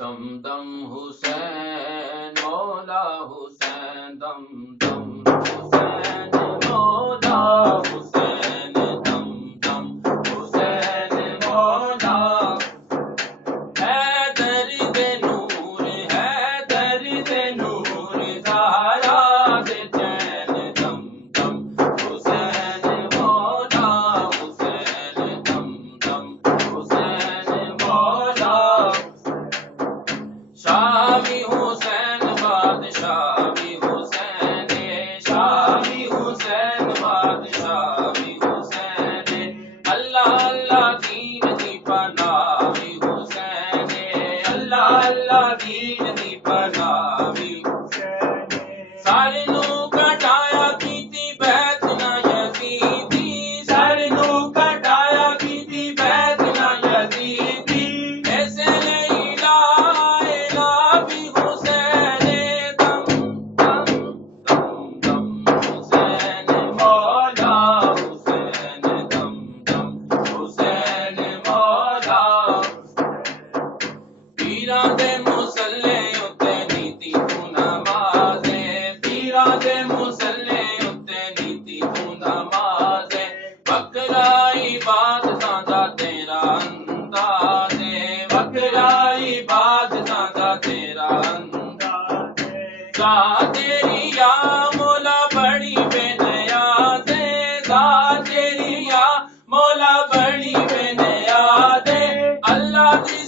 دم دم حسین مولا حسین دم دم حسین مولا حسین دم دم حسین مولا حیدر دے نور حیدر دے نور زہرا دے چین دم دم حسین مولا حسین دم دم حسین مولا شامی حسین بادشاہ بھی حسین شامی حسین بادشاہ بھی حسین اللہ اللہ دین دی پناہ بھی حسین اللہ اللہ دین دی پناہ بھی سارے نو کٹایا کیتی بیعت نہ یزیدی سارے نو کٹایا کیتی بیعت نہ یزیدی ایسے نہیں لا بھی حسین دم دم دم دم حسین مولا حسین دم دم حسین مولا پیراں دے مسلے اُتے نیتی تو نماز پیراں دے مسلے اُتے نیتی تو نماز بکرا عبادتاں دا تیرا انداز بکرا عبادتاں دا تیرا انداز ذات تیری یا مولا بڑی بے نیاز ذات تیری یا مولا بڑی بے نیاز اللہ دی